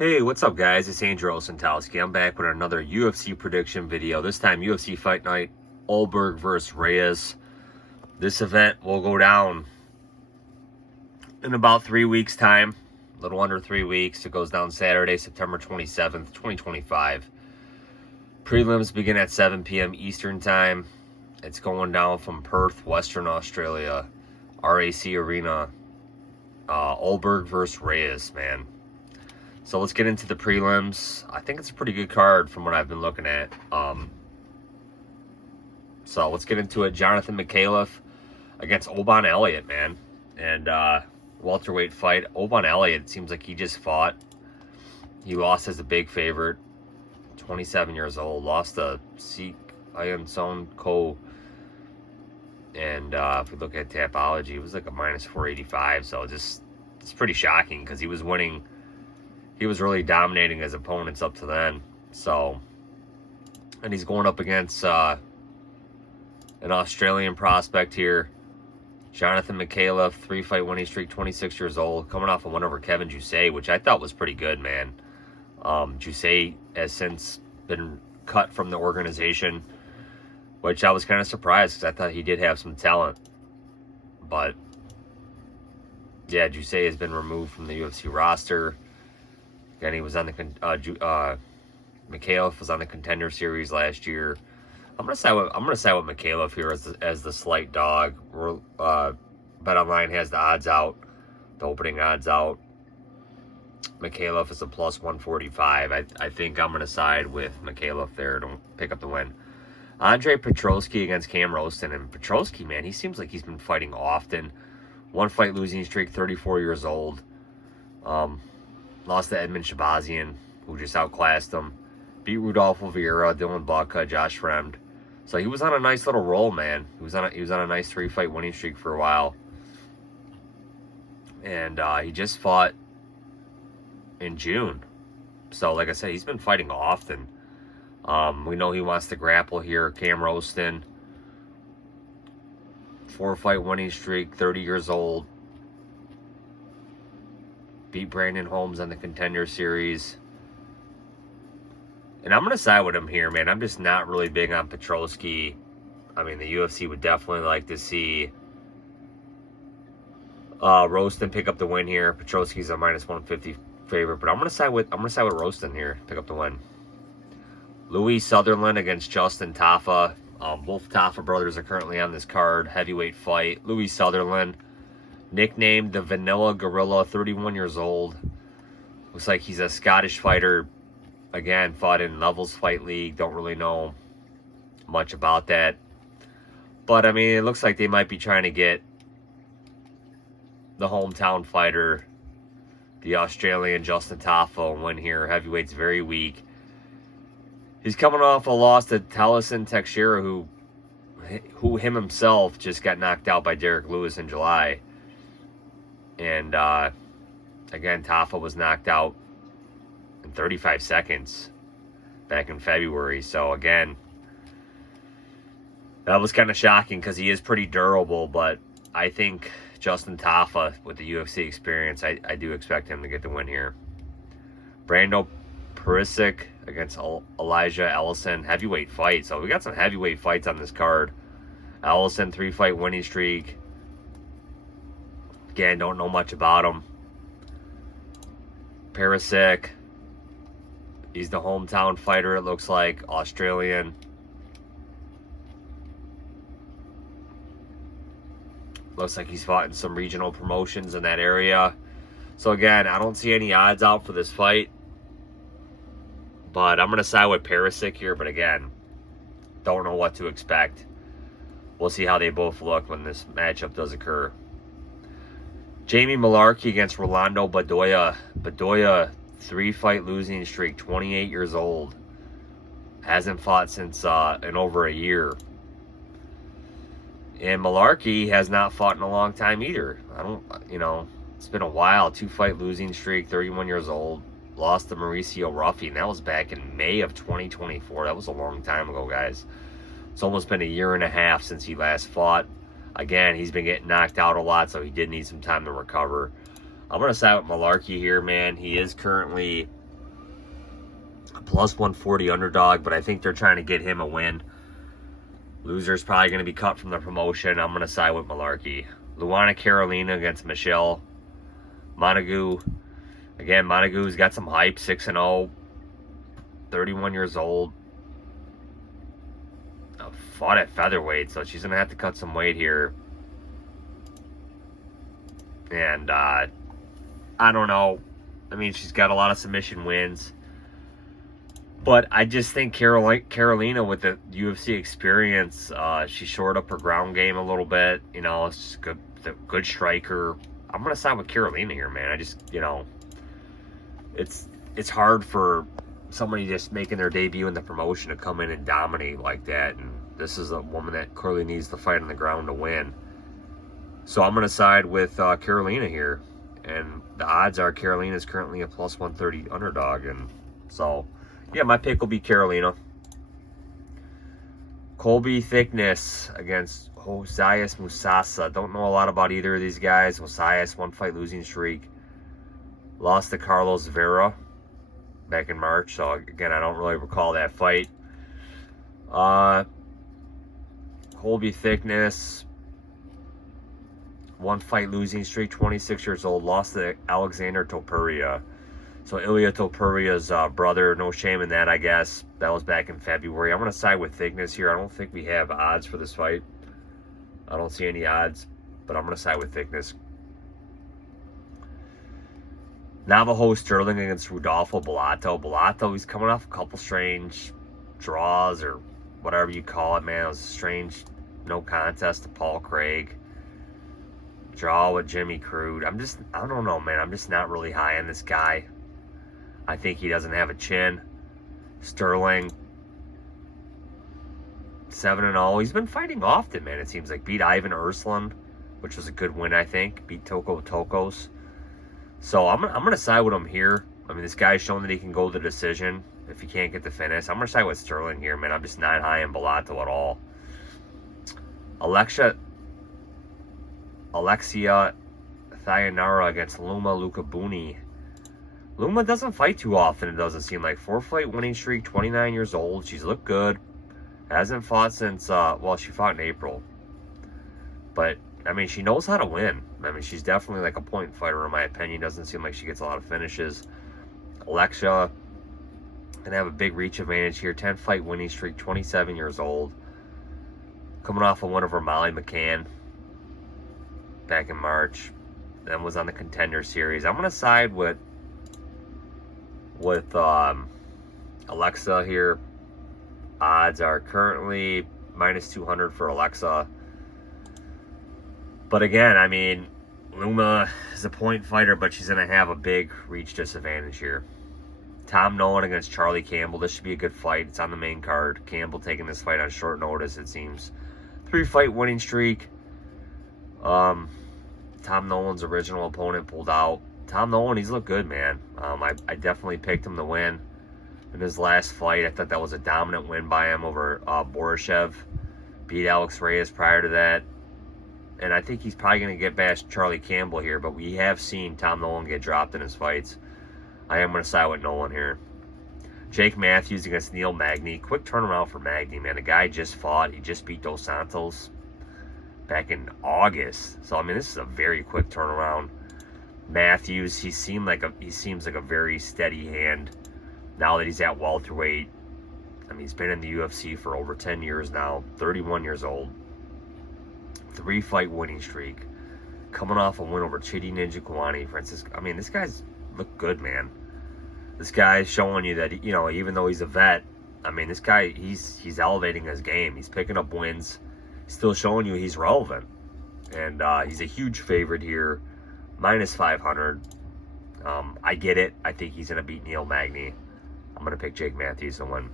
Hey, what's up guys? It's Andrew Osentowski. I'm back with another UFC prediction video. This time UFC Fight Night, Ulberg versus Reyes. This event will go down in about 3 weeks time. A little under 3 weeks. It goes down Saturday, September 27th, 2025. Prelims begin at 7 p.m. Eastern time. It's going down from Perth, Western Australia. RAC Arena. Ulberg versus Reyes, man. So let's get into the prelims. I think it's a pretty good card from what I've been looking at. So let's get into it. Jonathan Micallef against Oban Elliott, man. And welterweight fight. Oban Elliott seems like he just fought. He lost as a big favorite. 27 years old. Lost to Seek Ayan Son Ko. And if we look at Tapology, it was like a minus 485. So it's pretty shocking because he was winning. He was really dominating his opponents up to then. So, and he's going up against an Australian prospect here. Jonathan Micallef, 3-fight winning streak, 26 years old. Coming off a win over Kevin Jusay, which I thought was pretty good, man. Jusay has since been cut from the organization, which I was kind of surprised because I thought he did have some talent. But, yeah, Jusay has been removed from the UFC roster. And he was on the Micallef was on the Contender Series last year. I'm gonna side with Micallef here as the slight dog. BetOnline has the odds out, the opening odds out. Micallef is a plus 145. I think I'm gonna side with Micallef there to pick up the win. Andre Petroski against Cam Rowston, and Petroski, man, he seems like he's been fighting often. 1-fight losing streak, 34 years old. Lost to Edmund Shabazian, who just outclassed him. Beat Rudolfo Vieira, Dylan Bucka, Josh Fremd. So he was on a nice little roll, man. He was on a nice 3-fight winning streak for a while. And he just fought in June. So like I said, he's been fighting often. We know he wants to grapple here. Cam Rowston, 4-fight winning streak, 30 years old. Beat Brandon Holmes on the Contender Series. And I'm going to side with him here, man. I'm just not really big on Petroski. I mean, the UFC would definitely like to see Rowston pick up the win here. Petroski's a minus 150 favorite, but I'm going to side with Rowston here, pick up the win. Louis Sutherland against Justin Tafa. Both Tafa brothers are currently on this card. Heavyweight fight. Louis Sutherland, nicknamed the Vanilla Gorilla, 31 years old. Looks like he's a Scottish fighter. Again, fought in Levels Fight League. Don't really know much about that. But, I mean, it looks like they might be trying to get the hometown fighter, the Australian Justin Tafa, and win here. Heavyweight's very weak. He's coming off a loss to Taliesin Teixeira, who himself just got knocked out by Derek Lewis in July. And, again, Tafa was knocked out in 35 seconds back in February. So, again, that was kind of shocking because he is pretty durable. But I think Justin Tafa, with the UFC experience, I do expect him to get the win here. Brando Pericic against Elijah Ellison. Heavyweight fight. So, we got some heavyweight fights on this card. Ellison, 3-fight winning streak. Again, don't know much about him. Pericic, he's the hometown fighter, it looks like. Australian. Looks like he's fought in some regional promotions in that area. So again, I don't see any odds out for this fight. But I'm going to side with Pericic here. But again, don't know what to expect. We'll see how they both look when this matchup does occur. Jamie Mullarkey against Rolando Bedoya. Bedoya, 3-fight losing streak, 28 years old. Hasn't fought since in over a year. And Mullarkey has not fought in a long time either. It's been a while. 2-fight losing streak, 31 years old. Lost to Mauricio Ruffy, and that was back in May of 2024. That was a long time ago, guys. It's almost been a year and a half since he last fought. Again, he's been getting knocked out a lot, so he did need some time to recover. I'm going to side with Mullarkey here, man. He is currently a plus 140 underdog, but I think they're trying to get him a win. Loser's probably going to be cut from the promotion. I'm going to side with Mullarkey. Luana Carolina against Michelle. Montague. Again, Montague's got some hype. 6-0. 31 years old. Fought at featherweight, so she's going to have to cut some weight here. And, I don't know. I mean, she's got a lot of submission wins. But I just think Carolina, with the UFC experience, she shored up her ground game a little bit. You know, it's good striker. I'm going to side with Carolina here, man. I just, you know, it's hard for somebody just making their debut in the promotion to come in and dominate like that. And this is a woman that clearly needs to fight on the ground to win. So I'm going to side with Carolina here. And the odds are Carolina's currently a plus 130 underdog. And so, yeah, my pick will be Carolina. Colby Thicknesse against Josias Musasa. Don't know a lot about either of these guys. Josias, 1-fight losing streak. Lost to Carlos Vera back in March. So, again, I don't really recall that fight. Colby Thicknesse, 1-fight losing streak, 26 years old. Lost to Alexander Topuria. So Ilya Topuria's brother. No shame in that, I guess. That was back in February. I'm going to side with Thicknesse here. I don't think we have odds for this fight. I don't see any odds, but I'm going to side with Thicknesse. Navajo Stirling against Rodolfo Bellato. Bellato, he's coming off a couple strange draws or whatever you call it, man. It was a strange no contest to Paul Craig. Draw with Jimmy Crude. I don't know, man. I'm just not really high on this guy. I think he doesn't have a chin. Stirling, 7-0. He's been fighting often, man. It seems like beat Ivan Erslan, which was a good win, I think. Beat Toko Tokos. So I'm gonna side with him here. I mean, this guy's shown that he can go the decision if he can't get the finish. I'm gonna side with Stirling here, man. I'm just not high on Bellato at all. Alexia Thainara against Luma Lukabuni. Luma doesn't fight too often, it doesn't seem like. 4-fight winning streak, 29 years old. She's looked good. Hasn't fought since, well, she fought in April. But, I mean, she knows how to win. I mean, she's definitely like a point fighter, in my opinion. Doesn't seem like she gets a lot of finishes. Alexia gonna have a big reach advantage here. 10-fight winning streak, 27 years old. Coming off of one of her Molly McCann back in March. Then was on the Contender Series. I'm gonna side with Alexa here. Odds are currently minus 200 for Alexa. But again, I mean, Luma is a point fighter, but she's going to have a big reach disadvantage here. Tom Nolan against Charlie Campbell. This should be a good fight. It's on the main card. Campbell taking this fight on short notice, it seems. 3-fight winning streak. Tom Nolan's original opponent pulled out. Tom Nolan, he's looked good, man. I definitely picked him to win in his last fight. I thought that was a dominant win by him over Borishev. Beat Alex Reyes prior to that. And I think he's probably going to get past Charlie Campbell here, but we have seen Tom Nolan get dropped in his fights. I am going to side with Nolan here. Jake Matthews against Neil Magny. Quick turnaround for Magny, man. The guy just fought. He just beat Dos Santos back in August. So, I mean, this is a very quick turnaround. Matthews, he seems like a very steady hand now that he's at welterweight. I mean, he's been in the UFC for over 10 years now. 31 years old. 3-fight winning streak. Coming off a win over Chidi Njokuani. Francisco. I mean, this guy's looked good, man. This guy's showing you that, you know, even though he's a vet, I mean, this guy, he's elevating his game. He's picking up wins. Still showing you he's relevant. And he's a huge favorite here. Minus 500. I get it. I think he's going to beat Neil Magny. I'm going to pick Jake Matthews to win.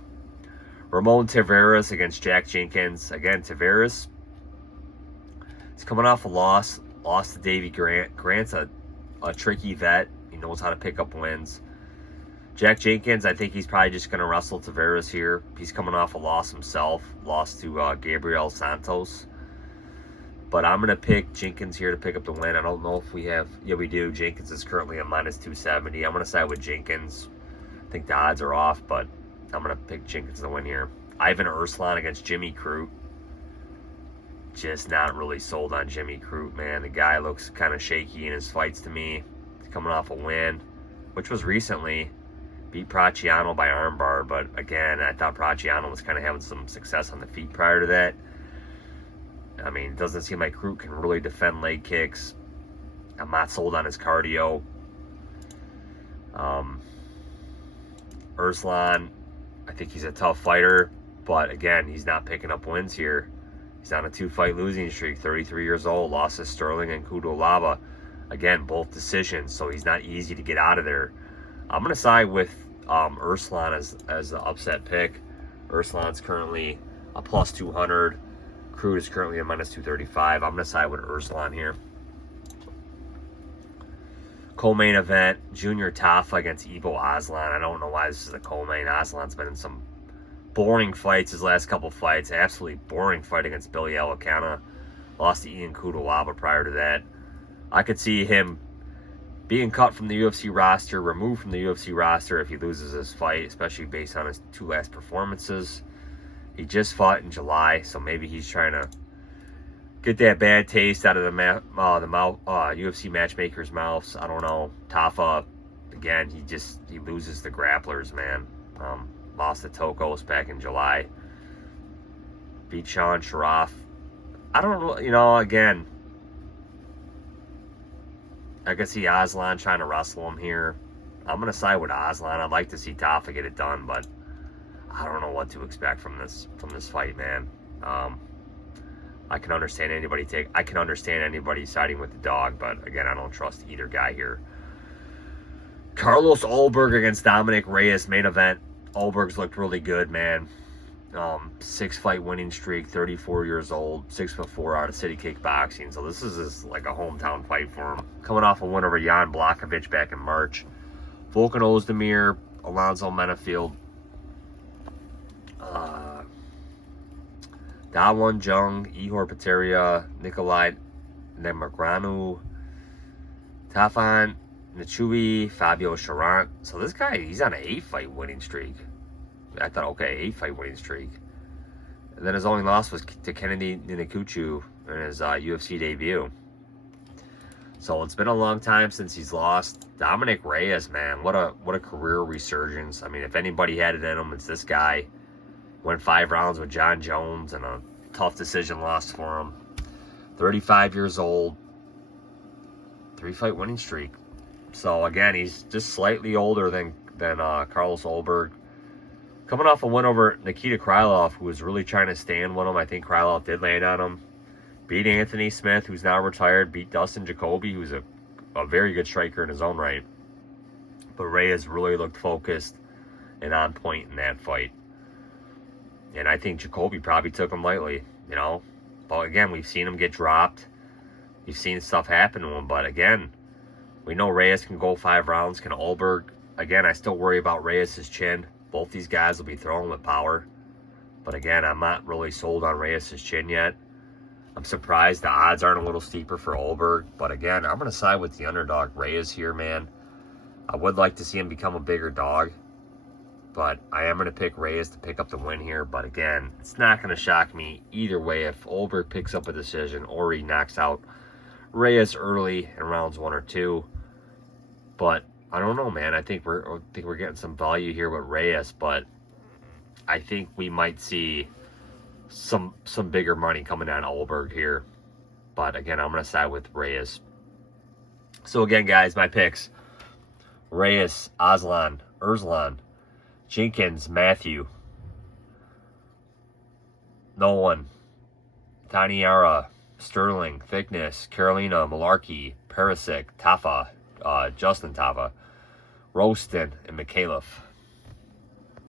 Ramon Taveras against Jack Jenkins. Again, Taveras, he's coming off a loss. Lost to Davey Grant. Grant's a tricky vet. He knows how to pick up wins. Jack Jenkins, I think he's probably just going to wrestle Taveras here. He's coming off a loss himself. Lost to Gabriel Santos. But I'm going to pick Jenkins here to pick up the win. I don't know if we have... Yeah, we do. Jenkins is currently a minus 270. I'm going to side with Jenkins. I think the odds are off, but I'm going to pick Jenkins to win here. Ivan Erslan against Jimmy Crute. Just not really sold on Jimmy Crute, man. The guy looks kind of shaky in his fights to me. He's coming off a win, which was recently. Beat Prociano by armbar, but again, I thought Prociano was kind of having some success on the feet prior to that. I mean, it doesn't seem like Crute can really defend leg kicks. I'm not sold on his cardio. Erslan, I think he's a tough fighter, but again, he's not picking up wins here. He's on a 2-fight losing streak, 33 years old, lost to Stirling and Kudolava. Again, both decisions, so he's not easy to get out of there. I'm going to side with Erslan as the upset pick. Erslan's currently a plus 200. Crute is currently a minus 235. I'm going to side with Erslan here. Co-main event, Junior Tafa against Ivo Aslan. I don't know why this is a co-main. Aslan's been in some boring fights his last couple fights. Absolutely boring fight against Billy Alicana. Lost to Ian Kudolava prior to that. I could see him being cut from the UFC roster, removed from the UFC roster if he loses this fight, especially based on his 2 last performances. He just fought in July, so maybe he's trying to get that bad taste out of the UFC matchmakers' mouths. I don't know. Tafa, again, he loses the grapplers, man. Lost to Tokos back in July. Beat Sean Sharaf. I don't know, again, I could see Aslan trying to wrestle him here. I'm going to side with Aslan. I'd like to see Tafa get it done, but I don't know what to expect from this fight, man. I can understand anybody siding with the dog, but again, I don't trust either guy here. Carlos Ulberg against Dominic Reyes, main event. Ulberg's looked really good, man. 6-fight winning streak, 34 years old, 6'4" out of City Kickboxing. So this is like a hometown fight for him. Coming off a win over Jan Blachowicz back in March. Volkan Ozdemir, Alonzo Menafield, Dawon Jung, Ihor Pateria, Nikolai Nemagranu, Tafan Nachui, Fabio Charant. So this guy, he's on an 8-fight winning streak. I thought, okay, 8-fight winning streak. And then his only loss was to Kennedy Ninakuchu in his UFC debut. So it's been a long time since he's lost. Dominic Reyes, man, what a career resurgence. I mean, if anybody had it in him, it's this guy. Went 5 rounds with John Jones and a tough decision loss for him. 35 years old. 3-fight winning streak. So again, he's just slightly older than Carlos Ulberg. Coming off a win over Nikita Krylov, who was really trying to stand with him. I think Krylov did land on him. Beat Anthony Smith, who's now retired. Beat Dustin Jacoby, who's a very good striker in his own right. But Reyes really looked focused and on point in that fight. And I think Jacoby probably took him lightly, you know. But again, we've seen him get dropped. We've seen stuff happen to him. But again, we know Reyes can go 5 rounds. Can Ulberg? Again, I still worry about Reyes' chin. Both these guys will be throwing with power. But again, I'm not really sold on Reyes' chin yet. I'm surprised the odds aren't a little steeper for Ulberg. But again, I'm going to side with the underdog Reyes here, man. I would like to see him become a bigger dog. But I am going to pick Reyes to pick up the win here. But again, it's not going to shock me either way if Ulberg picks up a decision or he knocks out Reyes early in rounds 1 or 2. But I don't know, man. I think we're getting some value here with Reyes, but I think we might see some bigger money coming on Ulberg here. But again, I'm going to side with Reyes. So again, guys, my picks: Reyes, Aslan, Erslan, Jenkins, Matthew, Nolan, Thainara, Stirling, Thicknesse, Carolina, Mullarkey, Pericic, Tafa, Justin Tafa, Rowston, and Micallef.